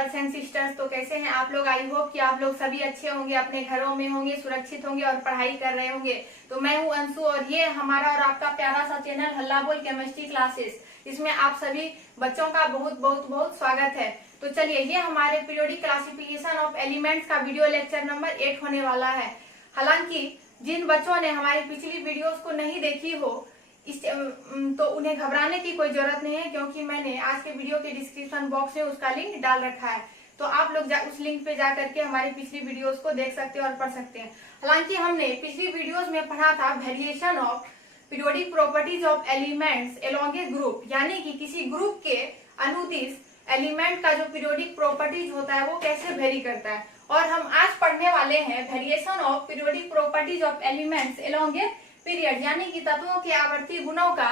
Brothers and sisters. तो कैसे हैं आप लोग? आई होप कि आप लोग सभी अच्छे होंगे, अपने घरों में होंगे, सुरक्षित होंगे और पढ़ाई कर रहे होंगे। तो मैं हूं अंशु और ये हमारा और आपका प्यारा सा चैनल हल्ला बोल केमिस्ट्री क्लासेस। इसमें आप सभी बच्चों का बहुत बहुत बहुत स्वागत है। तो चलिए, ये हमारे पीरियोडिक क्लासिफिकेशन ऑफ एलिमेंट्स का वीडियो लेक्चर नंबर 8 होने वाला है। हालांकि जिन बच्चों ने हमारी पिछली वीडियोस को नहीं देखी हो तो उन्हें घबराने की कोई जरूरत नहीं है, क्योंकि मैंने आज के वीडियो के डिस्क्रिप्शन बॉक्स में उसका लिंक डाल रखा है। तो आप लोग उस लिंक पे जा करके हमारी पिछली वीडियोस को देख सकते हैं और पढ़ सकते हैं। हालांकि हमने पिछली वीडियोस में पढ़ा था variation of periodic properties of elements along A group, यानी कि किसी ग्रुप के अनुदिश एलिमेंट का जो पीरियोडिक प्रॉपर्टीज होता है वो कैसे वेरी करता है। और हम आज पढ़ने वाले हैं variation of periodic properties of elements along a period, यानी कि तत्वों के आवर्ती गुणों का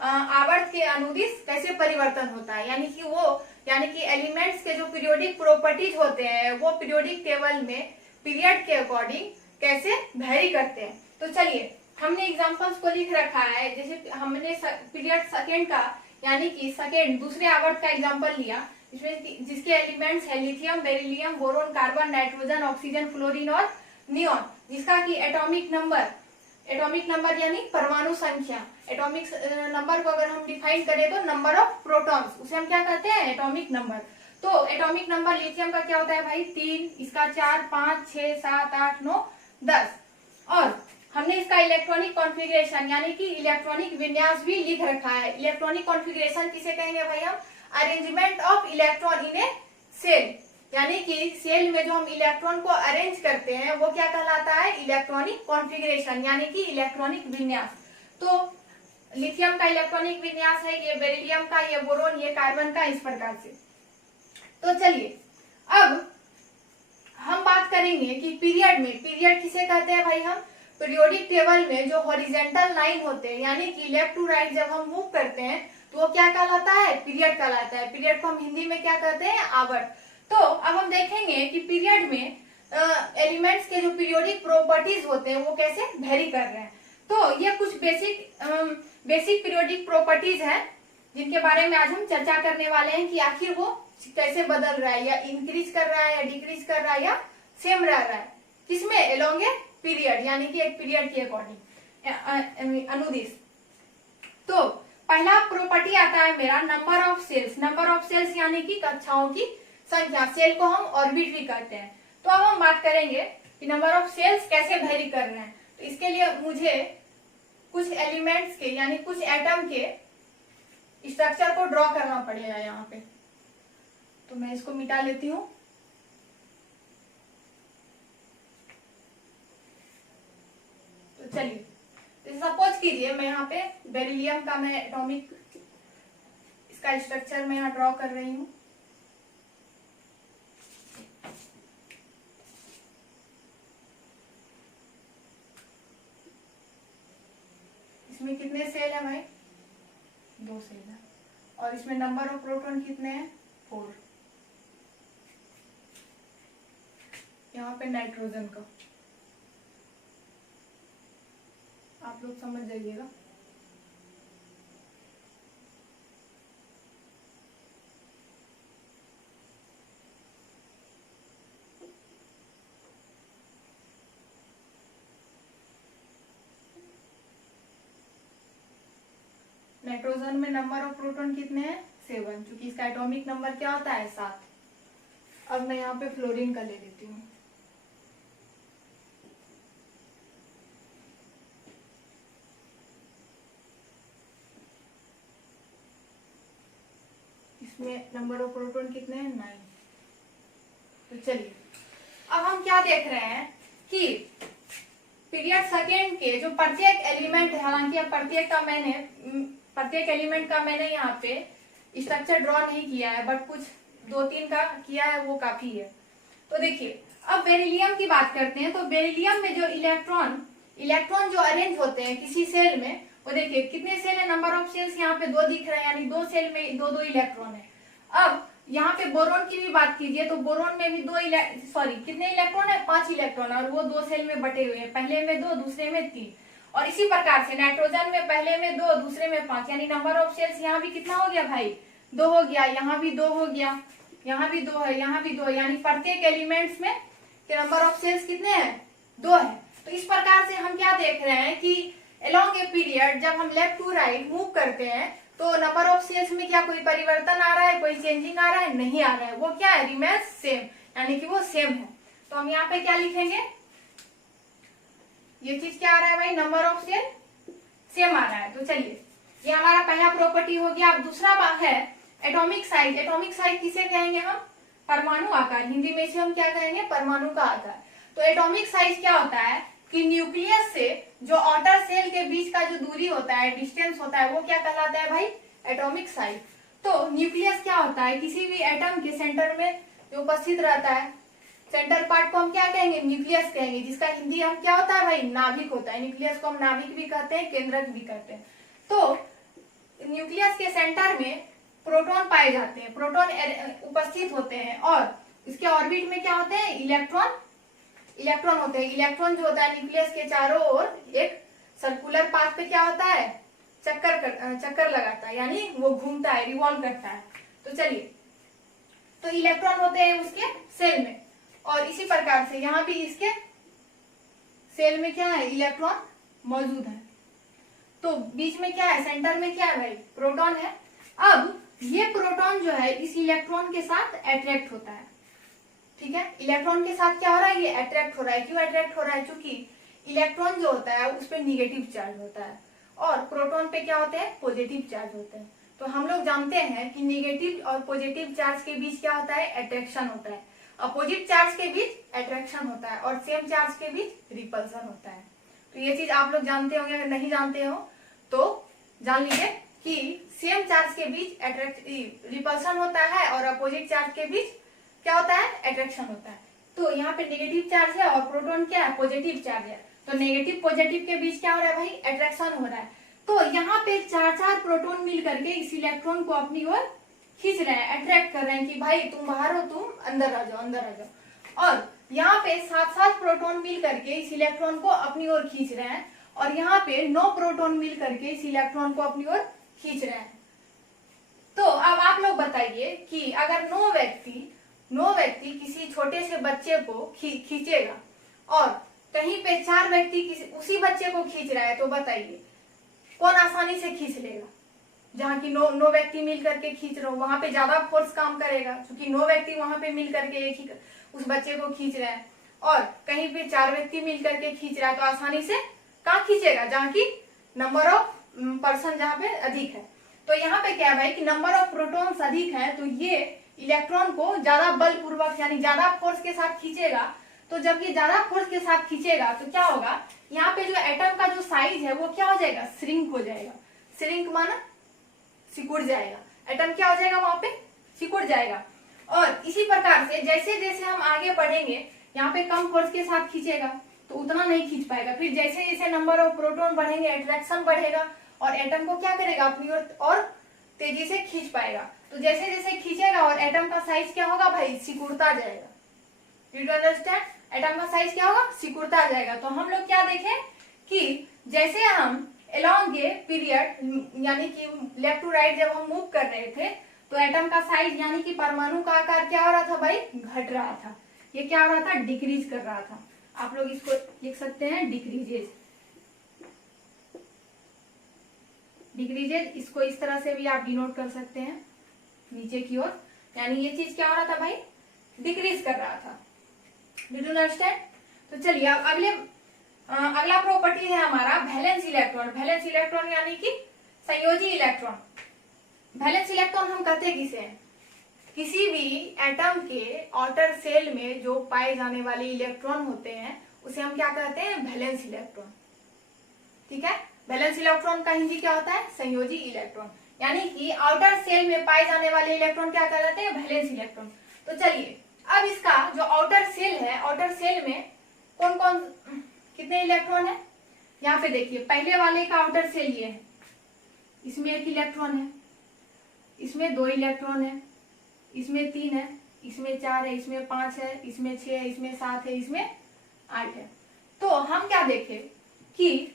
आवर्त के अनुदिश कैसे परिवर्तन होता है, यानी कि एलिमेंट्स के जो पीरियोडिक प्रॉपर्टीज होते हैं वो पीरियोडिक टेबल में पीरियड के अकॉर्डिंग कैसे वेरी करते हैं। तो चलिए, हमने एग्जांपल्स को लिख रखा है। जैसे हमने पीरियड सेकेंड का, यानी कि सेकेंड दूसरे आवर्त का एग्जाम्पल लिया, इसमें जिसके एलिमेंट्स है lithium, beryllium, boron, carbon, nitrogen, oxygen, fluorine और नियोन, जिसका की एटॉमिक नंबर यानी परमाणु संख्या, एटॉमिक नंबर को अगर हम डिफाइन करें तो नंबर ऑफ प्रोटॉन्स, उसे हम क्या कहते हैं? Atomic number. तो एटॉमिक नंबर लिथियम का क्या होता है भाई? 3, इसका 4, 5, 6, 7, 8, 9, 10। और हमने इसका इलेक्ट्रॉनिक कॉन्फ़िगरेशन यानी कि इलेक्ट्रॉनिक विन्यास भी लिख रखा है। इलेक्ट्रॉनिक कॉन्फ़िगरेशन किसे कहेंगे भाई? हम arrangement of electron in a shell, यानी कि सेल में जो हम इलेक्ट्रॉन को अरेंज करते हैं वो क्या कहलाता है? इलेक्ट्रॉनिक कॉन्फ़िगरेशन, यानी कि इलेक्ट्रॉनिक विन्यास। तो लिथियम का इलेक्ट्रॉनिक विन्यास है ये, बेरिलियम का, ये बोरोन, ये कार्बन का, इस प्रकार से। तो चलिए, अब हम बात करेंगे कि पीरियड किसे कहते हैं भाई? हम पीरियोडिक टेबल में जो हॉरिजॉन्टल लाइन होते हैं, यानी कि लेफ्ट टू राइट जब हम मूव करते हैं तो वो क्या कहलाता है? पीरियड कहलाता है। पीरियड को हम हिंदी में क्या कहते हैं? आवर्त। तो अब हम देखेंगे कि पीरियड में एलिमेंट्स के जो पीरियोडिक प्रॉपर्टीज होते हैं वो कैसे वेरी कर रहे हैं। तो ये कुछ बेसिक पीरियोडिक प्रॉपर्टीज हैं जिनके बारे में आज हम चर्चा करने वाले हैं कि आखिर वो कैसे बदल रहा है, या इंक्रीज कर रहा है, या डिक्रीज कर रहा है, या सेम रह रहा है। किसमें? अलोंग ए पीरियड, यानी कि एक पीरियड के अकॉर्डिंग अनुदिश। तो पहला प्रॉपर्टी आता है मेरा number of shells. Number of shells यानी कि कक्षाओं की संख्या, सेल को हम ऑर्बिट भी कहते हैं। तो अब हम बात करेंगे कि नंबर ऑफ सेल्स कैसे वेरी कर रहे हैं। तो इसके लिए मुझे कुछ एलिमेंट्स के, यानी कुछ एटम के स्ट्रक्चर को ड्रॉ करना पड़ेगा यहाँ पे। तो मैं इसको मिटा लेती हूँ। तो चलिए, तो सपोज कीजिए मैं यहाँ पे बेरिलियम का मैं एटॉमिक इसका स्ट्रक्चर मैं यहाँ ड्रॉ कर रही हूँ। इसमें कितने सेल है भाई? 2 सेल है। और इसमें नंबर ऑफ प्रोटॉन कितने हैं? 4। यहाँ पे नाइट्रोजन का आप लोग समझ जाइएगा। नाइट्रोजन में नंबर ऑफ प्रोटॉन कितने हैं? 7, क्योंकि इसका एटॉमिक नंबर क्या होता है? 7। अब मैं यहाँ पे फ्लोरीन का ले लेती हूँ। इसमें नंबर ऑफ प्रोटॉन कितने हैं? 9। तो चलिए, अब हम क्या देख रहे हैं कि पीरियड सेकेंड के जो प्रत्येक एलिमेंट है, हालांकि अब प्रत्येक एलिमेंट का मैंने यहाँ पे स्ट्रक्चर ड्रॉ नहीं किया है, बट कुछ 2-3 का किया है, वो काफी है। तो देखिए, अब बेरिलियम की बात करते हैं। तो बेरिलियम में जो इलेक्ट्रॉन जो अरेंज होते हैं किसी सेल में, वो देखिए कितने सेल है? नंबर ऑफ सेल्स यहाँ पे 2 दिख रहे हैं, यानी 2 सेल में 2-2 इलेक्ट्रॉन है। अब यहाँ पे बोरोन की भी बात कीजिए तो बोरोन में भी कितने इलेक्ट्रॉन है? 5 इलेक्ट्रॉन, और वो 2 सेल में बटे हुए हैं, पहले में 2, दूसरे में 3। और इसी प्रकार से नाइट्रोजन में पहले में 2, दूसरे में 5, यानी नंबर ऑफ सेल्स यहाँ भी कितना हो गया भाई? 2 हो गया, यहाँ भी 2 हो गया, यहाँ भी 2 है, यहाँ भी 2 है, यानी प्रत्येक एलिमेंट्स में नंबर ऑफ सेल्स कितने हैं? 2 है। तो इस प्रकार से हम क्या देख रहे हैं कि अलोंग ए पीरियड जब हम लेफ्ट टू राइट मूव करते हैं तो नंबर ऑफ सेल्स में क्या कोई परिवर्तन आ रहा है, कोई चेंजिंग आ रहा है? नहीं आ रहा है। वो क्या है? रिमेन्स सेम, यानी कि वो सेम है। तो हम यहाँ पे क्या लिखेंगे? ये चीज क्या आ रहा है भाई? नंबर ऑफ सेल सेम आ रहा है। तो चलिए, ये हमारा पहला प्रॉपर्टी हो गया। अब दूसरा बात है एटॉमिक साइज। एटॉमिक साइज किसे कहेंगे हम? परमाणु आकार। हिंदी में इसे हम क्या कहेंगे? परमाणु का आकार। तो एटॉमिक साइज क्या होता है कि न्यूक्लियस से जो आउटर सेल के बीच का जो दूरी होता है, डिस्टेंस होता है, वो क्या कहलाता है भाई? Atomic size. तो न्यूक्लियस क्या होता है? किसी भी एटम के सेंटर में जो उपस्थित रहता है, सेंटर पार्ट को हम क्या कहेंगे? न्यूक्लियस कहेंगे, जिसका हिंदी हम क्या होता है भाई? नाभिक होता है। न्यूक्लियस को हम नाभिक भी कहते हैं, केंद्रक भी कहते हैं। तो न्यूक्लियस के सेंटर में प्रोटॉन पाए जाते हैं, प्रोटॉन उपस्थित होते हैं, और इसके ऑर्बिट में क्या होते हैं? इलेक्ट्रॉन होते हैं। इलेक्ट्रॉन जो होता है न्यूक्लियस के चारों ओर एक सर्कुलर पाथ पे क्या होता है? चक्कर लगाता है, यानी वो घूमता है, रिवॉल्व करता है। तो चलिए, तो इलेक्ट्रॉन होते हैं उसके सेल में, और इसी प्रकार से यहाँ भी इसके सेल में क्या है? इलेक्ट्रॉन मौजूद है। तो बीच में क्या है? सेंटर में क्या है भाई? प्रोटॉन है। अब ये प्रोटॉन जो है इस इलेक्ट्रॉन के साथ अट्रैक्ट होता है, ठीक है? इलेक्ट्रॉन के साथ क्या हो रहा है? ये अट्रैक्ट हो रहा है। क्यों अट्रैक्ट हो रहा है? क्योंकि इलेक्ट्रॉन जो होता है उस पर निगेटिव चार्ज होता है, और प्रोटॉन पे क्या होते हैं? पॉजिटिव चार्ज होते हैं। तो हम लोग जानते हैं कि निगेटिव और पॉजिटिव चार्ज के बीच क्या होता है? अट्रैक्शन होता है। अपोजिट चार्ज के बीच अट्रैक्शन होता है, और सेम चार्ज के बीच रिपल्सन होता है। तो ये चीज आप लोग जानते होंगे। अगर नहीं जानते हो तो जान लीजिए कि सेम चार्ज के बीच रिपल्सन होता है, और अपोजिट चार्ज के बीच क्या होता है? अट्रैक्शन होता है। तो यहाँ पे नेगेटिव चार्ज है और प्रोटॉन क्या है? पॉजिटिव चार्ज है। तो नेगेटिव पॉजिटिव के बीच क्या हो रहा है भाई? अट्रैक्शन हो रहा है। तो यहाँ पे 4 प्रोटॉन मिल करके इस इलेक्ट्रॉन को अपनी ओर खींच रहे हैं, अट्रैक्ट कर रहे हैं कि भाई तुम बाहर हो, तुम अंदर आ जाओ, अंदर आ जाओ। और यहाँ पे 7 प्रोटॉन मिल करके इस इलेक्ट्रॉन को अपनी ओर खींच रहे हैं, और यहाँ पे 9 प्रोटॉन मिल करके इस इलेक्ट्रॉन को अपनी ओर खींच रहे हैं। तो अब आप लोग बताइए कि अगर 9 व्यक्ति किसी छोटे से बच्चे को खींचेगा, और कहीं पे 4 व्यक्ति उसी बच्चे को खींच रहा है, तो बताइए कौन आसानी से खींच लेगा? जहाँ की 9 व्यक्ति मिल करके खींच रहे हो, वहां पे ज्यादा फोर्स काम करेगा, क्योंकि 9 व्यक्ति वहां पे मिल करके एक ही उस बच्चे को खींच रहे हैं, और कहीं पे 4 व्यक्ति मिल करके खींच रहा है, तो आसानी से कहाँ खींचेगा? जहाँ की नंबर ऑफ पर्सन जहाँ पे अधिक है। तो यहाँ पे क्या है भाई कि नंबर ऑफ प्रोटॉन्स अधिक है, तो ये इलेक्ट्रॉन को ज्यादा बलपूर्वक यानी ज्यादा फोर्स के साथ खींचेगा। तो जब ये ज्यादा फोर्स के साथ खींचेगा तो क्या होगा? यहाँ पे जो एटम का जो साइज है वो क्या हो जाएगा? श्रिंक हो जाएगा। श्रिंक माना सिकुड़ जाएगा। एटम क्या हो जाएगा? वहां पे सिकुड़ जाएगा। और इसी प्रकार से जैसे जैसे हम आगे बढ़ेंगे, यहाँ पे कम फोर्स के साथ खींचेगा तो उतना नहीं खींच पाएगा। फिर जैसे जैसे नंबर ऑफ प्रोटॉन बढ़ेंगे, अट्रैक्शन बढ़ेगा, और एटम को क्या करेगा? अपनी ओर और तेजी से खींच पाएगा। तो जैसे जैसे खींचेगा और एटम का साइज क्या होगा भाई? सिकुड़ता जाएगा। You understand? एटम का साइज क्या होगा? सिकुड़ता जाएगा। तो हम लोग क्या देखें कि जैसे हम अलोंग ए पीरियड यानी कि लेफ्ट टू राइट जब हम मूव कर रहे थे, तो एटम का साइज यानी कि परमाणु का आकार क्या हो रहा था भाई? घट रहा था। ये क्या हो रहा था? डिक्रीज कर रहा था। आप लोग इसको लिख सकते हैं डिक्रीजेज। डिक्रीजेज, इसको इस तरह से भी आप डिनोट कर सकते हैं नीचे की ओर। यानी ये चीज क्या हो रहा था भाई? डिक्रीज कर रहा था। Did you understand? तो चलिए अब अगला प्रॉपर्टी है हमारा वैलेंस इलेक्ट्रॉन। वैलेंस इलेक्ट्रॉन यानी कि संयोजी इलेक्ट्रॉन। वैलेंस इलेक्ट्रॉन हम कहते किसे हैं? किसी भी एटम के आउटर सेल में जो पाए जाने वाले इलेक्ट्रॉन होते हैं उसे हम क्या कहते हैं? Valence electron. ठीक है? वैलेंस इलेक्ट्रॉन का हिंदी क्या होता है? संयोजी इलेक्ट्रॉन। यानी कि आउटर सेल में पाए जाने वाले इलेक्ट्रॉन क्या कहलाते हैं? Valence electron. तो चलिए अब इसका जो आउटर सेल है, आउटर सेल में कौन कौन कितने इलेक्ट्रॉन है? यहाँ पे देखिए, पहले वाले का आउटर सेल ये है, इसमें 1 इलेक्ट्रॉन है, इसमें 2 इलेक्ट्रॉन है, इसमें 3 है, इसमें 4 है, इसमें 5 है, इसमें 6 है, इसमें 7 है, इसमें 8 है। तो हम क्या देखें कि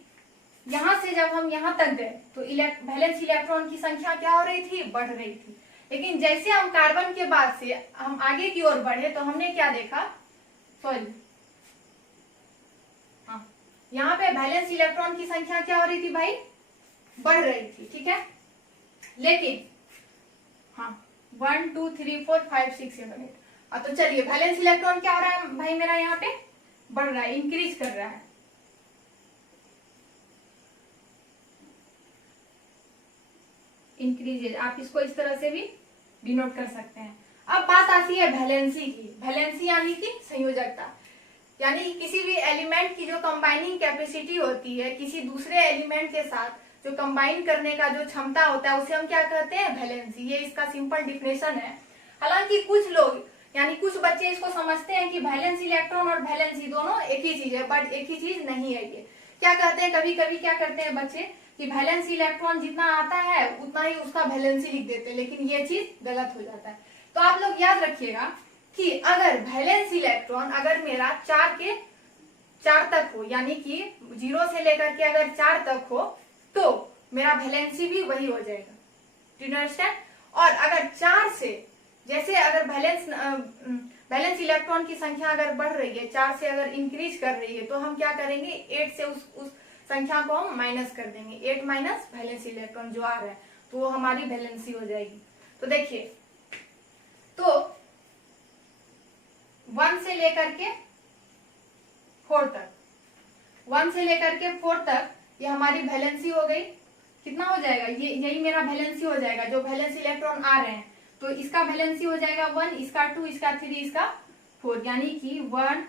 यहां से जब हम यहां तक गए तो वैलेंस इलेक्ट्रॉन की संख्या क्या हो रही थी? बढ़ रही थी। लेकिन जैसे हम कार्बन के बाद से हम आगे की ओर बढ़े तो हमने क्या देखा, सॉरी हाँ, यहाँ पे वैलेंस इलेक्ट्रॉन की संख्या क्या हो रही थी भाई, बढ़ रही थी, ठीक है। लेकिन हाँ 1 2 3 4 5 6 7 8, तो चलिए वैलेंस इलेक्ट्रॉन क्या हो रहा है भाई मेरा, यहाँ पे बढ़ रहा है, इंक्रीज कर रहा है। इंक्रीजेज, आप इसको इस तरह से भी डिनोट कर सकते हैं। अब बात आती है वैलेंसी की। वैलेंसी यानी कि संयोजकता, यानी कि किसी भी एलिमेंट की जो कंबाइनिंग कैपेसिटी होती है किसी दूसरे एलिमेंट के साथ, जो कंबाइन करने का जो क्षमता होता है उसे हम क्या कहते हैं, वैलेंसी। ये इसका सिंपल डिफिनेशन है। हालांकि कुछ लोग यानी कुछ बच्चे इसको समझते हैं कि वैलेंस इलेक्ट्रॉन और वैलेंसी दोनों एक ही चीज है, बट एक ही चीज नहीं है। ये क्या कहते हैं, कभी कभी क्या करते हैं बच्चे कि वैलेंस इलेक्ट्रॉन जितना आता है उतना ही उसका वैलेंसी लिख देते हैं, लेकिन ये चीज गलत हो जाता है। तो आप लोग याद रखिएगा कि अगर वैलेंस इलेक्ट्रॉन अगर मेरा 4 तक हो, यानी कि 0 से लेकर के अगर 4 तक हो, तो मेरा वैलेंसी भी वही हो जाएगा, डू यू अंडरस्टैंड। और अगर 4 से, जैसे अगर वैलेंस इलेक्ट्रॉन की संख्या अगर बढ़ रही है, 4 से अगर इंक्रीज कर रही है, तो हम क्या करेंगे, 8 से उस संख्या को हम माइनस कर देंगे, 8 माइनस वैलेंस इलेक्ट्रॉन जो आ रहा है, तो वो हमारी वैलेंसी हो जाएगी। तो देखिए, तो 1 से लेकर के 4 तक, 1 से लेकर के 4 तक ये हमारी वैलेंसी हो गई। कितना हो जाएगा, ये यही मेरा वैलेंसी हो जाएगा, जो वैलेंस इलेक्ट्रॉन आ रहे हैं। तो इसका वैलेंसी हो जाएगा 1, इसका 2, इसका 3, इसका 4, यानी कि 1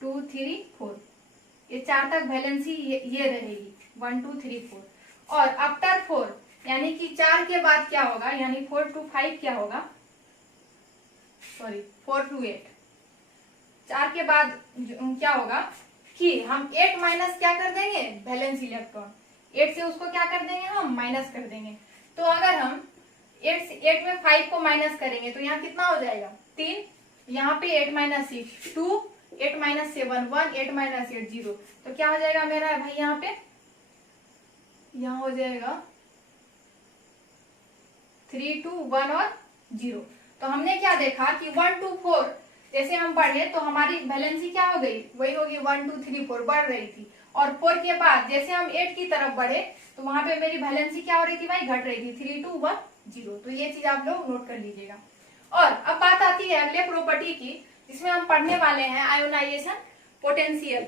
2 3 4, ये 4 तक वैलेंसी ये रहेगी 1 2 3 4। और आफ्टर 4 यानी कि 4 के बाद क्या होगा, यानी 4 to 5 क्या होगा, सॉरी 4 to 8, 4 के बाद क्या होगा कि हम 8 माइनस क्या कर देंगे, वैलेंस इलेक्ट्रॉन, 8 से उसको क्या कर देंगे, हम माइनस कर देंगे। तो अगर हम 8 में 5 को माइनस करेंगे तो यहाँ कितना हो जाएगा, 3, यहाँ पे 8 माइनस 6 2, 8 माइनस 7 1, 8 माइनस 8 0, तो क्या हो जाएगा मेरा भाई, यहाँ पे यहाँ हो जाएगा 3 2 1 और 0। तो हमने क्या देखा कि 1 2 4 जैसे हम बढ़े तो हमारी वैलेंसी क्या हो गई, वही होगी 1 2 3 4 बढ़ रही थी। और 4 के बाद जैसे हम 8 की तरफ बढ़े तो वहां पे मेरी वैलेंसी क्या हो रही थी भाई, घट रही थी, 3 2 1 0। तो ये चीज आप लोग नोट कर लीजिएगा। और अब बात आती है अगले प्रॉपर्टी की, जिसमें हम पढ़ने वाले हैं आयोनाइजेशन पोटेंशियल।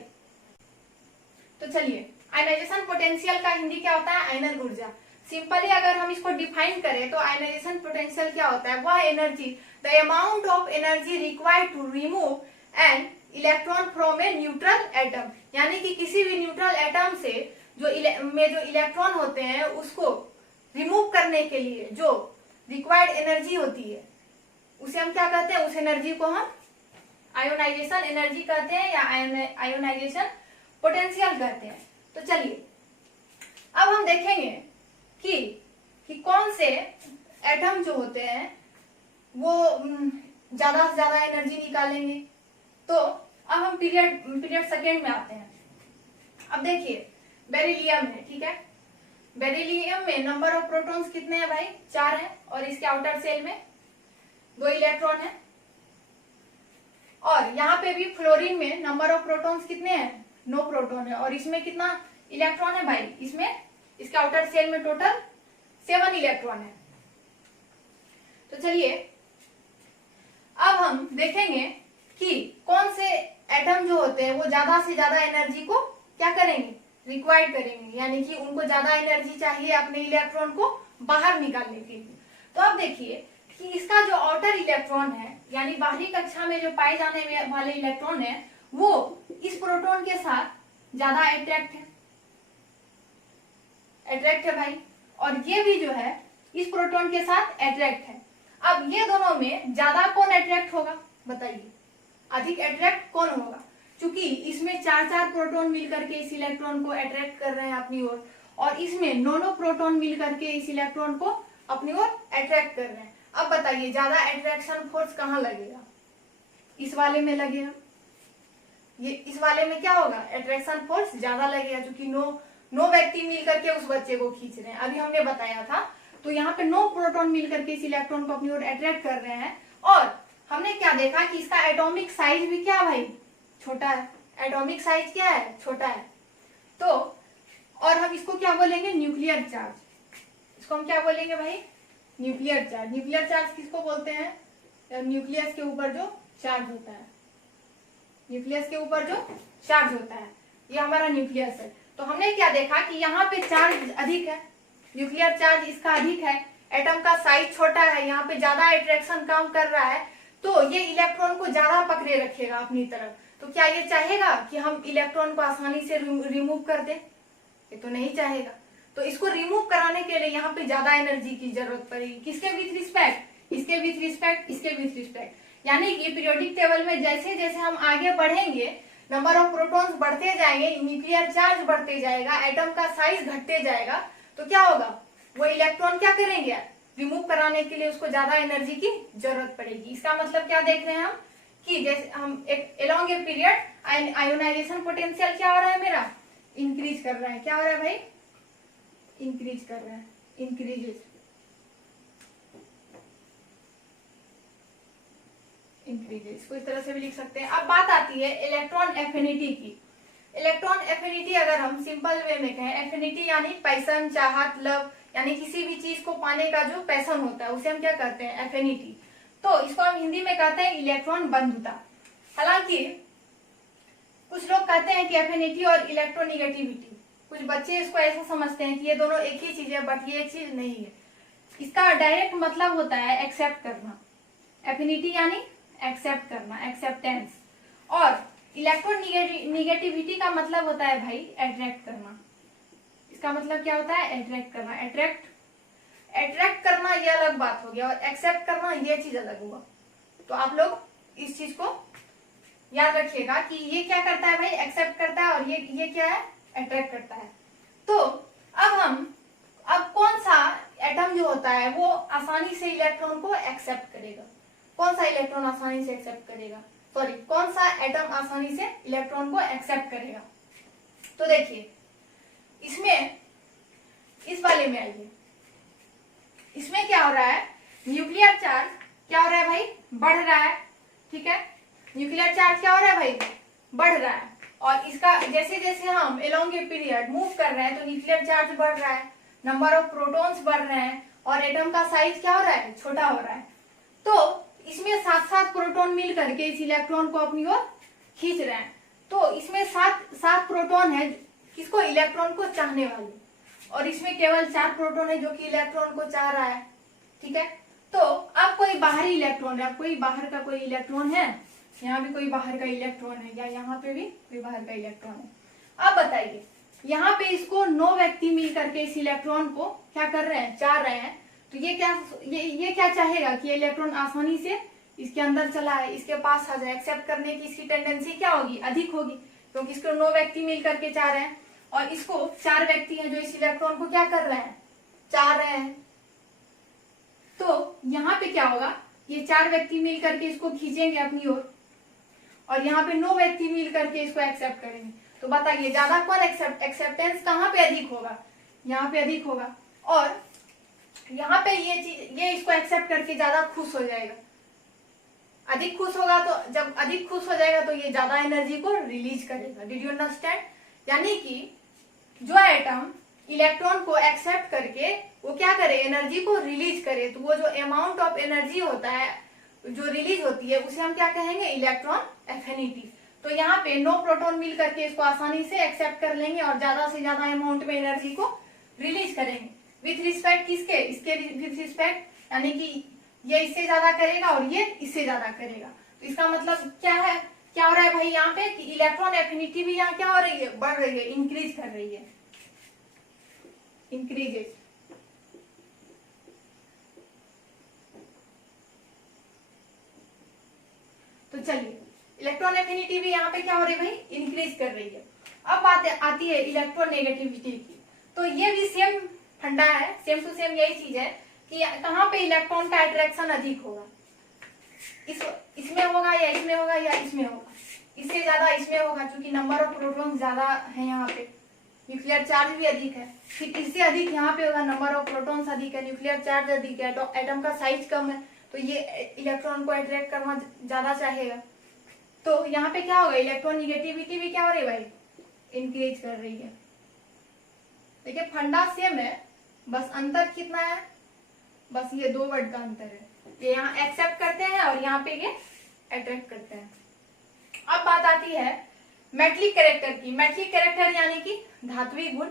तो चलिए, आयोनाइजेशन पोटेंशियल का हिंदी क्या होता है, आयनन ऊर्जा। सिंपली अगर हम इसको डिफाइन करें तो आयोनाइजेशन पोटेंशियल क्या होता है, वह energy, the amount of energy required to remove an electron from a neutral atom, यानी कि किसी भी न्यूट्रल एटम से जो इलेक्ट्रॉन होते हैं उसको रिमूव करने के लिए जो रिक्वायर्ड एनर्जी होती है उसे हम क्या कहते हैं, उस एनर्जी को हम आयोनाइजेशन एनर्जी कहते हैं या आयोनाइजेशन पोटेंशियल कहते हैं। तो चलिए अब हम देखेंगे कि कौन से एटम जो होते हैं वो ज्यादा से ज्यादा एनर्जी निकालेंगे। तो अब हम पीरियड सेकेंड में आते हैं। अब देखिए बेरिलियम है, ठीक है, बेरिलियम में नंबर ऑफ प्रोटॉन्स कितने हैं भाई, 4 हैं, और इसके आउटर सेल में 2 इलेक्ट्रॉन है। और यहाँ पे भी फ्लोरीन में नंबर ऑफ प्रोटॉन्स कितने हैं, 9 प्रोटॉन है, और इसमें कितना इलेक्ट्रॉन है भाई, इसमें इसके आउटर सेल में टोटल 7 इलेक्ट्रॉन है। तो चलिए अब हम देखेंगे कि कौन से एटम जो होते हैं वो ज्यादा से ज्यादा एनर्जी को क्या करेंगे, रिक्वायर्ड करेंगे, यानी कि उनको ज्यादा एनर्जी चाहिए अपने इलेक्ट्रॉन को बाहर निकालने के लिए। तो अब देखिए कि इसका जो आउटर इलेक्ट्रॉन है, यानी बाहरी कक्षा में जो पाए जाने वाले इलेक्ट्रॉन है, वो इस प्रोटॉन के साथ ज्यादा अट्रैक्ट है भाई, और ये भी जो है इस प्रोटॉन के साथ अट्रैक्ट है। अब ये दोनों में ज्यादा कौन अट्रैक्ट होगा, बताइए, अधिक अट्रैक्ट कौन होगा, क्योंकि इसमें 4 प्रोटॉन मिलकर के इस इलेक्ट्रॉन को अट्रैक्ट कर रहे हैं अपनी ओर, और इसमें 9 प्रोटॉन मिलकर के इस इलेक्ट्रॉन को अपनी ओर अट्रैक्ट कर रहे हैं। अब बताइए ज्यादा अट्रैक्शन फोर्स कहाँ लगेगा, इस वाले में लगेगा, ये इस वाले में क्या होगा, अट्रैक्शन फोर्स ज्यादा लगेगा, क्योंकि 9 व्यक्ति मिलकर के उस बच्चे को खींच रहे हैं। अभी हमने बताया था तो यहाँ पे 9 प्रोटॉन मिलकर के इस इलेक्ट्रॉन को अपनी ओर अट्रैक्ट कर रहे हैं। और हमने क्या देखा कि इसका एटॉमिक साइज भी क्या भाई, छोटा है। एटॉमिक साइज क्या है, छोटा है। तो और हम इसको क्या बोलेंगे, न्यूक्लियर चार्ज। इसको हम क्या बोलेंगे भाई, न्यूक्लियर चार्ज। न्यूक्लियर चार्ज किसको बोलते हैं, न्यूक्लियस के ऊपर जो चार्ज होता है, न्यूक्लियस के ऊपर जो चार्ज होता है, ये हमारा न्यूक्लियस है। तो हमने क्या देखा कि यहाँ पे चार्ज अधिक है, न्यूक्लियर चार्ज इसका अधिक है, एटम का साइज छोटा है, यहाँ पे ज्यादा अट्रैक्शन काम कर रहा है, तो ये इलेक्ट्रॉन को ज्यादा पकड़े रखेगा अपनी तरफ। तो क्या ये चाहेगा कि हम इलेक्ट्रॉन को आसानी से रिमूव कर दें, ये तो नहीं चाहेगा। तो इसको रिमूव कराने के लिए यहाँ पे ज्यादा एनर्जी की जरूरत पड़ेगी। किसके विथ रिस्पेक्ट, इसके विथ रिस्पेक्ट, इसके विथ रिस्पेक्ट। यानी कि पीरियोडिक टेबल में जैसे जैसे हम आगे बढ़ेंगे, नंबर ऑफ प्रोटॉन्स बढ़ते जाएंगे, न्यूक्लियर चार्ज बढ़ते जाएगा, एटम का साइज घटते जाएगा, तो क्या होगा, वो इलेक्ट्रॉन क्या करेंगे, रिमूव कराने के लिए उसको ज्यादा एनर्जी की जरूरत पड़ेगी। इसका मतलब क्या देख रहे हैं हम कि जैसे हम एक along a period ionization potential क्या हो रहा है मेरा, इंक्रीज कर रहा है। क्या हो रहा है भाई, इंक्रीज कर रहा है, इंक्रीजेस, इंक्रीजेस को इस तरह से भी लिख सकते हैं। अब बात आती है इलेक्ट्रॉन एफिनिटी की। इलेक्ट्रॉन एफिनिटी अगर हम सिंपल वे में कहें, एफिनिटी यानी पैशन, चाहत, लव, यानी किसी भी चीज को पाने का जो पैशन होता है उसे हम क्या कहते हैं, एफिनिटी। तो इसको हम हिंदी में कहते हैं इलेक्ट्रॉन बंधुता। हालांकि कुछ लोग कहते हैं कि एफिनिटी और इलेक्ट्रोनिगेटिविटी, कुछ बच्चे इसको ऐसा समझते हैं कि ये दोनों एक ही चीज है, बट ये एक चीज नहीं है। इसका डायरेक्ट मतलब होता है एक्सेप्ट करना। एफिनिटी यानी एक्सेप्ट करना, एक्सेप्टेंस। और इलेक्ट्रोनिगेटिविटी का मतलब होता है भाई अट्रैक्ट करना। इसका मतलब क्या होता है, अट्रैक्ट करना। अट्रैक्ट करना ये अलग बात हो गया, और एक्सेप्ट करना ये चीज अलग हुआ। तो आप लोग इस चीज को याद रखिएगा कि ये क्या करता है भाई, एक्सेप्ट करता है, और ये क्या है, अट्रैक्ट करता है। तो अब कौन सा एटम जो होता है वो आसानी से इलेक्ट्रॉन को एक्सेप्ट करेगा, कौन सा इलेक्ट्रॉन आसानी से एक्सेप्ट करेगा, सॉरी कौन सा एटम आसानी से इलेक्ट्रॉन को एक्सेप्ट करेगा। तो देखिए इसमें, इस वाले में आइए, इसमें क्या हो रहा है, न्यूक्लियर चार्ज क्या हो रहा है भाई, बढ़ रहा है। ठीक है, न्यूक्लियर चार्ज क्या हो रहा है भाई, बढ़ रहा है। और इसका जैसे जैसे हम एलोंग ए पीरियड मूव कर रहे हैं तो न्यूक्लियर चार्ज बढ़ रहा है, नंबर ऑफ प्रोटॉन्स बढ़ रहे हैं, और एटम का साइज क्या हो रहा है, छोटा हो रहा है। तो इसमें 7 प्रोटॉन मिल करके इस इलेक्ट्रॉन को अपनी ओर खींच रहे हैं। तो इसमें 7 प्रोटॉन है किसको, इलेक्ट्रॉन को चाहने वाले, और इसमें केवल 4 प्रोटॉन है जो कि इलेक्ट्रॉन को चाह रहा है। ठीक है, तो अब कोई बाहरी इलेक्ट्रॉन है, कोई बाहर का कोई इलेक्ट्रॉन है, यहाँ भी कोई बाहर का इलेक्ट्रॉन है, या यहाँ पे भी कोई बाहर का इलेक्ट्रॉन है। अब बताइए, यहाँ पे इसको 9 व्यक्ति मिल करके इस इलेक्ट्रॉन को क्या कर रहे हैं, चाह रहे हैं। तो ये क्या चाहेगा कि इलेक्ट्रॉन आसानी से इसके अंदर चला है, इसके पास आ जाए, एक्सेप्ट करने की इसकी टेंडेंसी क्या होगी, अधिक होगी, क्योंकि इसको 9 व्यक्ति मिल करके चाह रहे हैं, और इसको 4 व्यक्ति हैं जो इस इलेक्ट्रॉन को क्या कर रहे हैं, चाह रहे हैं। तो यहाँ पे क्या होगा, ये 4 व्यक्ति मिल करके इसको खींचेंगे अपनी ओर, और यहाँ पे 9 व्यक्ति मिल करके इसको एक्सेप्ट करेंगे। तो बताइए ज्यादा कौन एक्सेप्टेंस कहाँ पे अधिक होगा, यहाँ पे अधिक होगा, और यहाँ पे ये इसको एक्सेप्ट करके ज्यादा खुश हो जाएगा। अधिक खुश होगा, तो जब अधिक खुश हो जाएगा तो ये ज्यादा एनर्जी को रिलीज करेगा। Did you understand? यानी कि जो एटम इलेक्ट्रॉन को एक्सेप्ट करके वो क्या करे, एनर्जी को रिलीज करे, तो वो जो अमाउंट ऑफ एनर्जी होता है जो रिलीज होती है उसे हम क्या कहेंगे, इलेक्ट्रॉन एफिनिटी। तो यहाँ पे 9 प्रोटॉन मिल करके इसको आसानी से एक्सेप्ट कर लेंगे और ज्यादा से ज्यादा अमाउंट में एनर्जी को रिलीज करेंगे। विथ रिस्पेक्ट किसके, इसके विथ रिस्पेक्ट, यानी कि ये इससे ज्यादा करेगा और ये इससे ज्यादा करेगा। तो इसका मतलब क्या है, क्या हो रहा है भाई यहाँ पे कि इलेक्ट्रॉन एफिनिटी भी यहाँ क्या हो रही है, बढ़ रही है, इंक्रीज कर रही है, इंक्रीजेस। तो चलिए इलेक्ट्रॉन एफिनिटी भी यहाँ पे क्या हो रही है भाई, इंक्रीज कर रही है। अब बात आती है इलेक्ट्रोनेगेटिविटी की। तो ये भी सेम फंडा है, सेम टू सेम यही चीज है कि कहाँ पे इलेक्ट्रॉन का अट्रैक्शन अधिक होगा, इसमें होगा या इसमें होगा या इसमें होगा, इससे ज्यादा इसमें होगा क्योंकि नंबर ऑफ प्रोटॉन ज्यादा है यहाँ पे। न्यूक्लियर चार्ज भी अधिक है। फिर इससे अधिक यहाँ पे होगा, नंबर ऑफ प्रोटॉन्स अधिक है, न्यूक्लियर चार्ज अधिक है, तो एटम का साइज कम है, तो ये इलेक्ट्रॉन को अट्रैक्ट करना ज्यादा चाहेगा। तो यहाँ पे क्या होगा, इलेक्ट्रॉन निगेटिविटी भी क्या हो रही है भाई, इंक्रीज कर रही है। देखिए फंडा सेम है, बस अंतर कितना है, बस ये 2 वर्ड का अंतर है। ये यहाँ एक्सेप्ट करते हैं और यहाँ पे ये अट्रैक्ट करते हैं। अब बात आती है मेटलिक कैरेक्टर की। मेटलिक कैरेक्टर यानी कि धात्विक गुण,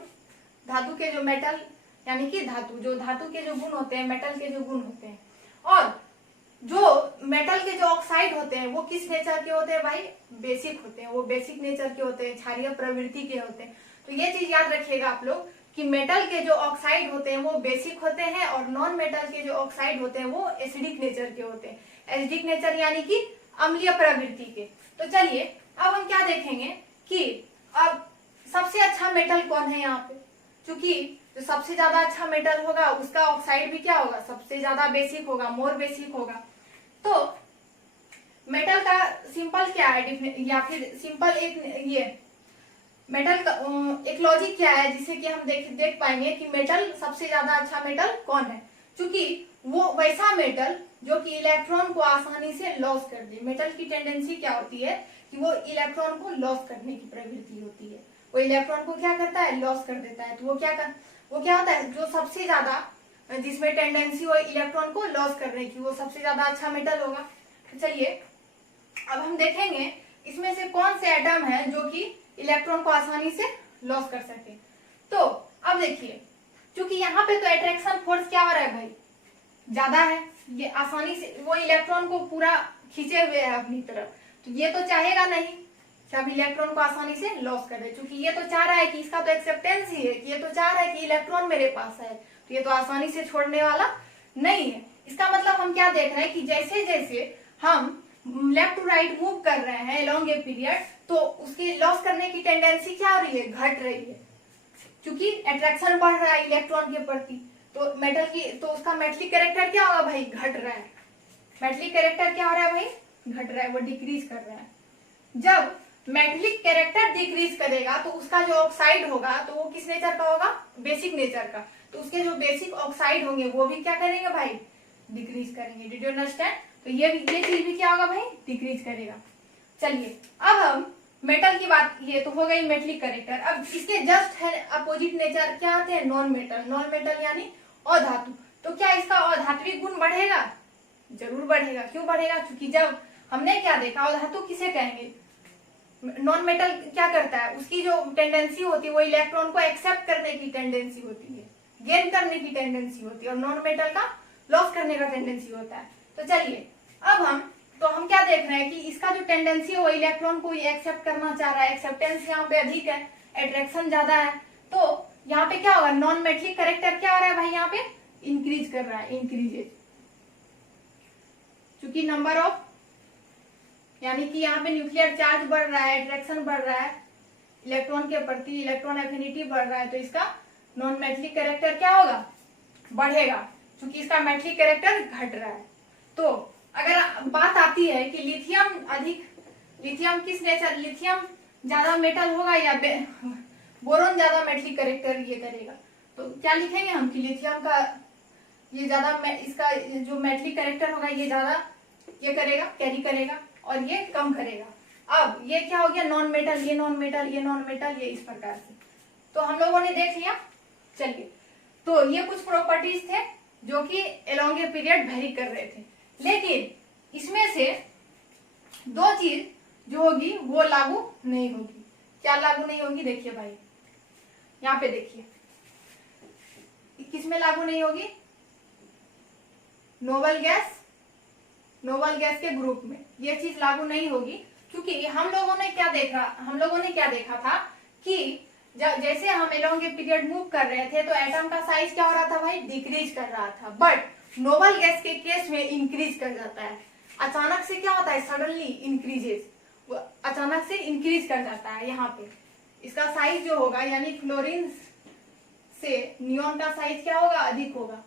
धातु के जो मेटल यानी कि धातु के जो गुण होते हैं, मेटल के जो गुण होते हैं। और जो मेटल के जो ऑक्साइड होते हैं वो किस नेचर के होते हैं भाई, बेसिक होते हैं, वो बेसिक नेचर के होते हैं, क्षारीय प्रवृत्ति के होते हैं। तो ये चीज याद रखिएगा आप लोग कि मेटल के जो ऑक्साइड होते हैं वो बेसिक होते हैं और नॉन मेटल के जो ऑक्साइड होते हैं वो एसिडिक नेचर के होते हैं। एसिडिक नेचर यानी कि अम्लीय प्रवृत्ति के। तो चलिए अब हम क्या देखेंगे कि अब सबसे अच्छा मेटल कौन है यहाँ पे, क्योंकि जो सबसे ज्यादा अच्छा मेटल होगा उसका ऑक्साइड भी क्या होगा, सबसे ज्यादा बेसिक होगा, मोर बेसिक होगा। तो मेटल का सिंपल क्या है, या फिर सिंपल एक ये मेटल का एक लॉजिक क्या है जिसे कि हम देख पाएंगे कि मेटल सबसे ज्यादा अच्छा मेटल कौन है, क्योंकि वो वैसा मेटल जो कि इलेक्ट्रॉन को आसानी से लॉस कर दे। मेटल की टेंडेंसी क्या होती है कि वो इलेक्ट्रॉन को लॉस करने की प्रवृत्ति होती है, वो इलेक्ट्रॉन को क्या करता है, लॉस कर देता है। तो वो क्या होता है, जो सबसे ज्यादा जिसमें टेंडेंसी हो इलेक्ट्रॉन को लॉस करने की, वो सबसे ज्यादा अच्छा मेटल होगा। चलिए अब हम देखेंगे इसमें से कौन से एटम है जो कि इलेक्ट्रॉन को आसानी से लॉस कर सके। तो अब देखिए, क्योंकि यहाँ पे तो अट्रैक्शन फोर्स क्या हो रहा है भाई, ज्यादा है, ये आसानी से वो इलेक्ट्रॉन को पूरा खींचे हुए है अपनी तरफ, तो ये तो चाहेगा नहीं कि अब इलेक्ट्रॉन को आसानी से लॉस कर दे, क्योंकि ये तो चाह रहा है कि इसका तो एक्सेप्टेंस ही है कि ये तो चाह रहा है कि इलेक्ट्रॉन मेरे पास है, तो ये तो आसानी से छोड़ने वाला नहीं है। इसका मतलब हम क्या देख रहे हैं कि जैसे जैसे हम लेफ्ट टू राइट मूव कर रहे हैं अलोंग ए पीरियड, तो उसकी लॉस करने की टेंडेंसी क्या हो रही है, घट रही है, क्योंकि अट्रैक्शन बढ़ रहा है इलेक्ट्रॉन के प्रति। तो मेटल की तो उसका मेटलिक कैरेक्टर क्या होगा भाई, घट रहा है। मेटलिक कैरेक्टर क्या हो रहा है भाई, घट रहा है, वो डिक्रीज कर रहा है। जब मेटलिक कैरेक्टर डिक्रीज करेगा तो उसका जो ऑक्साइड होगा तो वो किस नेचर का होगा, बेसिक नेचर का। तो उसके जो बेसिक ऑक्साइड होंगे वो भी क्या करेंगे भाई, डिक्रीज करेंगे। Did you understand? तो ये चीज भी क्या होगा भाई, डिक्रीज करेगा। चलिए अब हम मेटल की बात, ये तो हो गई मेटलिक कैरेक्टर। अब इसके जस्ट है अपोजिट नेचर क्या आते हैं, नॉन मेटल। नॉन मेटल यानी अधातु। तो क्या इसका अधात्विक गुण बढ़ेगा, जरूर बढ़ेगा। क्यों बढ़ेगा, क्योंकि जब हमने क्या देखा, अधातु किसे कहेंगे, नॉन मेटल क्या करता है, उसकी जो टेंडेंसी होती है वो इलेक्ट्रॉन को एक्सेप्ट करने की टेंडेंसी होती है, गेन करने की टेंडेंसी होती है, और नॉन मेटल का लॉस करने का टेंडेंसी होता है। तो चलिए अब हम क्या देख रहे हैं कि इसका जो टेंडेंसी है वो इलेक्ट्रॉन को एक्सेप्ट करना चाह रहा है, एक्सेप्टेंस यहाँ पे अधिक है, अट्रैक्शन ज्यादा है। तो यहाँ पे क्या होगा, नॉन मेटलिक कैरेक्टर क्या हो रहा है भाई, यहाँ पे इंक्रीज कर रहा है, इंक्रीजेज, क्योंकि नंबर ऑफ यानी कि यहाँ पे न्यूक्लियर चार्ज बढ़ रहा है, अट्रैक्शन बढ़ रहा है इलेक्ट्रॉन के प्रति, इलेक्ट्रॉन एफिनिटी बढ़ रहा है, तो इसका नॉन मेटलिक कैरेक्टर क्या होगा, बढ़ेगा, क्योंकि इसका मेटलिक कैरेक्टर घट रहा है। तो अगर बात आती है कि लिथियम किस नेचर, लिथियम ज्यादा मेटल होगा या बोरोन ज्यादा मेटलिक कैरेक्टर ये करेगा, तो क्या लिखेंगे हम कि लिथियम का ये ज्यादा, इसका जो मेटलिक कैरेक्टर होगा ये ज्यादा ये करेगा, कैरी करेगा, और ये कम करेगा। अब ये क्या हो गया, नॉन मेटल, ये नॉन मेटल, ये नॉन मेटल, ये इस प्रकार से। तो हम लोगों ने देख लिया। चलिए तो ये कुछ प्रॉपर्टीज थे जो कि अलोंग ए पीरियड वेरी कर रहे थे, लेकिन इसमें से 2 चीज जो होगी वो लागू नहीं होगी। क्या लागू नहीं होगी, देखिए भाई यहाँ पे देखिए, किसमें लागू नहीं होगी, नोबल गैस के ग्रुप में ये चीज लागू नहीं होगी, क्योंकि हम लोगों ने क्या देखा था कि जैसे हम अलोंग ए पीरियड मूव कर रहे थे तो एटम का साइज क्या हो रहा था भाई, डिक्रीज कर रहा था, बट नोबल गैस के केस में इंक्रीज कर जाता है। अचानक से क्या होता है, सडनली इंक्रीजेस, अचानक से इंक्रीज कर जाता है। यहाँ पे इसका साइज जो होगा, यानी क्लोरीन से नियोन का साइज क्या होगा, अधिक होगा।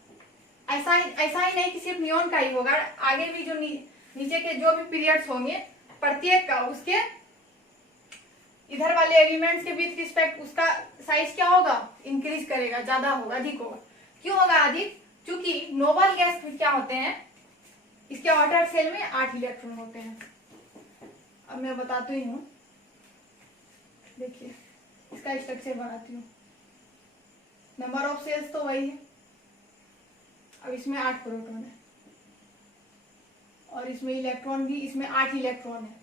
ऐसा ही नहीं कि सिर्फ नियोन का ही होगा, आगे भी जो नीचे के जो भी पीरियड्स होंगे प्रत्येक का उसके इधर वाले एलिमेंट्स के विथ रिस्पेक्ट उसका साइज क्या होगा, इंक्रीज करेगा, ज्यादा होगा, अधिक होगा। क्यों होगा अधिक, क्योंकि नोबल गैस क्या होते हैं, इसके ऑर्डर सेल में 8 इलेक्ट्रॉन होते हैं। अब मैं बताती हूँ, देखिए इसका स्ट्रक्चर बनाती हूँ। नंबर ऑफ सेल्स तो वही है, अब इसमें 8 प्रोटॉन है और इसमें इलेक्ट्रॉन भी, इसमें 8 इलेक्ट्रॉन है।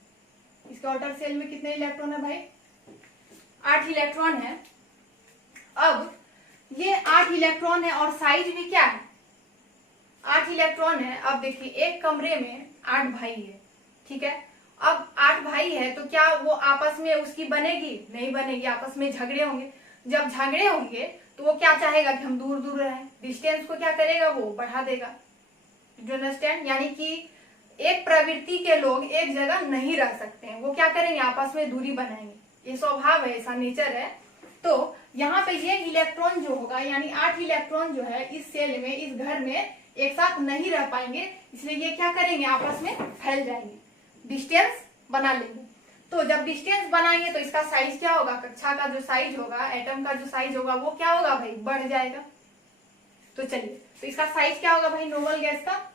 इसके ऑर्डर सेल में कितने इलेक्ट्रॉन है भाई, 8 इलेक्ट्रॉन है। अब ये 8 इलेक्ट्रॉन है और साइज भी क्या है, 8 इलेक्ट्रॉन है। अब देखिए एक कमरे में 8 भाई है, ठीक है। अब 8 भाई है तो क्या वो आपस में उसकी बनेगी, नहीं बनेगी, आपस में झगड़े होंगे। जब झगड़े होंगे तो वो क्या चाहेगा कि हम दूर दूर रहें, डिस्टेंस को क्या करेगा, वो बढ़ा देगा। डू अंडरस्टैंड, यानी कि एक प्रवृत्ति के लोग एक जगह नहीं रह सकते हैं, वो क्या करेंगे, आपस में दूरी बनाएंगे। ये स्वभाव है, ऐसा नेचर है। तो यहाँ पे ये इलेक्ट्रॉन जो होगा, यानी 8 इलेक्ट्रॉन जो है इस सेल में, इस घर में एक साथ नहीं रह पाएंगे, इसलिए ये क्या करेंगे, आपस में फैल जाएंगे, डिस्टेंस बना लेंगे। तो जब डिस्टेंस बनाएंगे तो इसका साइज क्या होगा, कक्षा का जो साइज होगा, एटम का जो साइज होगा वो क्या होगा भाई, बढ़ जाएगा। तो चलिए, तो इसका साइज क्या होगा भाई, नोबल गैस का,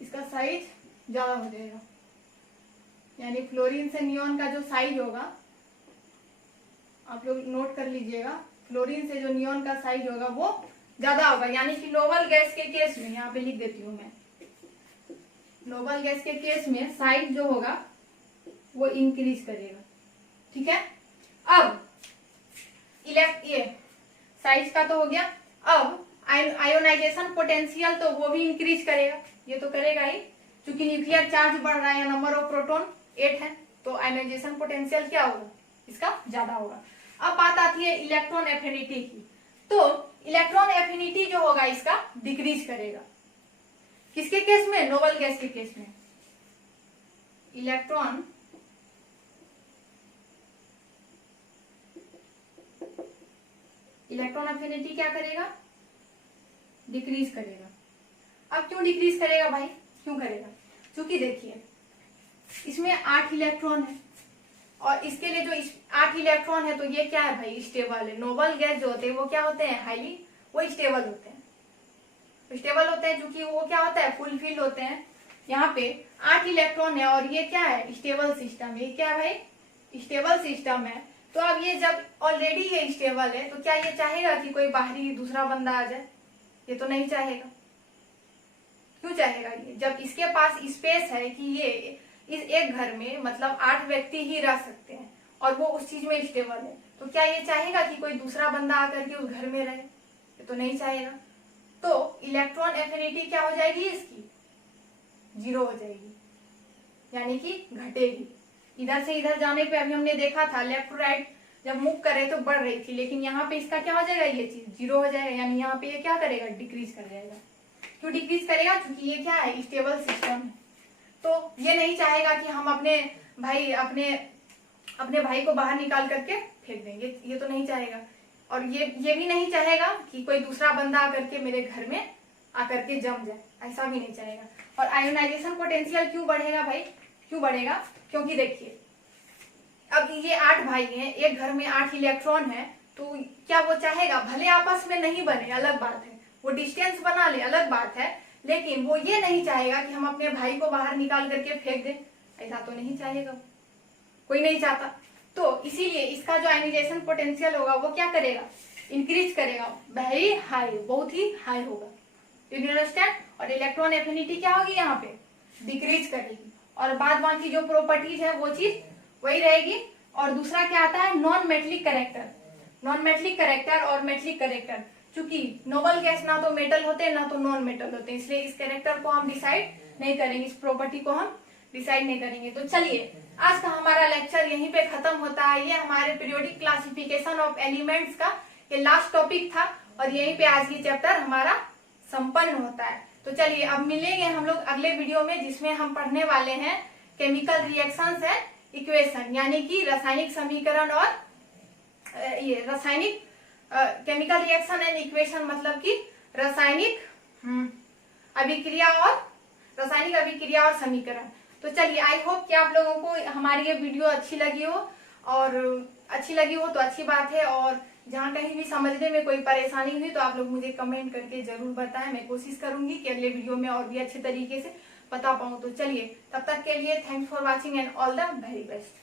इसका साइज ज्यादा हो जाएगा। यानी फ्लोरीन से नियॉन का जो साइज होगा, आप लोग नोट कर लीजिएगा, फ्लोरीन से जो नियॉन का साइज होगा वो ज्यादा होगा। यानी कि नोबल गैस के केस में, यहाँ पे लिख देती हूँ मैं, नोबल गैस के केस में साइज जो होगा वो इंक्रीज करेगा, ठीक है। अब ये साइज का तो हो गया। अब आयोनाइजेशन पोटेंशियल तो वो भी इंक्रीज करेगा, ये तो करेगा ही, क्योंकि न्यूक्लियर चार्ज बढ़ रहा है, नंबर ऑफ प्रोटॉन 8 है, तो आयोनाइजेशन पोटेंशियल क्या होगा, इसका ज्यादा होगा। अब बात आती है इलेक्ट्रॉन एफिनिटी की, तो इलेक्ट्रॉन एफिनिटी जो होगा इसका डिक्रीज करेगा। किसके केस में, नोबल गैस के केस में। इलेक्ट्रॉन एफिनिटी क्या करेगा, डिक्रीज करेगा। अब क्यों डिक्रीज करेगा भाई, क्यों करेगा, क्योंकि देखिए इसमें 8 इलेक्ट्रॉन है और इसके लिए जो 8 इलेक्ट्रॉन है तो ये क्या है भाई, स्टेबल है। नोबल गैस जो होते हैं वो क्या होते हैं, हाईली वो स्टेबल होते हैं, स्टेबल होते हैं, क्योंकि वो क्या होता है, फुलफिल होते हैं। यहाँ पे 8 इलेक्ट्रॉन है और ये क्या है, स्टेबल सिस्टम। ये क्या है भाई, स्टेबल सिस्टम है। तो अब ये जब ऑलरेडी ये स्टेबल है तो क्या ये चाहेगा कि कोई बाहरी दूसरा बंदा आ जाए, ये तो नहीं चाहेगा। क्यों चाहेगा ये, जब इसके पास स्पेस है कि ये इस एक घर में मतलब 8 व्यक्ति ही रह सकते हैं और वो उस चीज में स्टेबल है, तो क्या ये चाहेगा कि कोई दूसरा बंदा आकर के उस घर में रहे, ये तो नहीं चाहेगा। तो इलेक्ट्रॉन एफिनिटी क्या हो जाएगी, इसकी 0 हो जाएगी, यानी कि घटेगी। इधर से इधर जाने पे अभी हमने देखा था लेफ्ट टू राइट जब मूव करे तो बढ़ रही थी, लेकिन यहाँ पे इसका क्या हो जाएगा, ये चीज 0 हो जाएगा, यानी यहाँ पे ये क्या करेगा, डिक्रीज कर जाएगा। क्यों डिक्रीज करेगा, क्योंकि ये क्या है, स्टेबल सिस्टम है। तो ये नहीं चाहेगा कि हम अपने भाई को बाहर निकाल करके फेंक देंगे, ये तो नहीं चाहेगा। और ये भी नहीं चाहेगा कि कोई दूसरा बंदा आकर के मेरे घर में आकर के जम जाए, ऐसा भी नहीं चाहेगा। और आयोनाइजेशन पोटेंशियल क्यों बढ़ेगा भाई, क्यों बढ़ेगा, क्योंकि देखिए अब ये 8 भाई हैं, एक घर में 8 इलेक्ट्रॉन है, तो क्या वो चाहेगा, भले आपस में नहीं बने अलग बात है, वो डिस्टेंस बना ले अलग बात है, लेकिन वो ये नहीं चाहेगा कि हम अपने भाई को बाहर निकाल करके फेंक दें, ऐसा तो नहीं चाहेगा, कोई नहीं चाहता। तो इसीलिए इसका जो आयोनाइजेशन पोटेंशियल होगा वो क्या करेगा, इंक्रीज करेगा, वेरी हाई, बहुत ही हाई होगा। You understand. और इलेक्ट्रॉन एफिनिटी क्या होगी, यहाँ पे डिक्रीज करेगी, और बाद बाकी जो प्रॉपर्टीज है वो चीज वही रहेगी। और दूसरा क्या आता है, non metallic character. Non metallic character और मेटलिक करेक्टर, चूंकि नोबल गैस ना तो मेटल होते हैं ना तो नॉन मेटल होते हैं, इसलिए इस कैरेक्टर को हम डिसाइड नहीं करेंगे, इस प्रॉपर्टी को हम डिसाइड नहीं करेंगे। तो चलिए आज का हमारा लेक्चर यहीं पे खत्म होता है। ये हमारे पीरियोडिक क्लासिफिकेशन ऑफ एलिमेंट्स का ये लास्ट टॉपिक था और यहीं पे आज की चैप्टर हमारा संपन्न होता है। तो चलिए अब मिलेंगे हम लोग अगले वीडियो में, जिसमें हम पढ़ने वाले हैं केमिकल रिएक्शंस एंड इक्वेशन, यानी कि रासायनिक समीकरण और ये रासायनिक केमिकल रिएक्शन एंड इक्वेशन, मतलब कि रासायनिक अभिक्रिया और समीकरण। तो चलिए आई होप कि आप लोगों को हमारी ये वीडियो अच्छी लगी हो और अच्छी लगी हो तो अच्छी बात है, और जहाँ कहीं भी समझने में कोई परेशानी हुई तो आप लोग मुझे कमेंट करके जरूर बताएं। मैं कोशिश करूंगी कि अगले वीडियो में और भी अच्छे तरीके से बता पाऊँ। तो चलिए, तब तक के लिए thanks for watching and all the very best.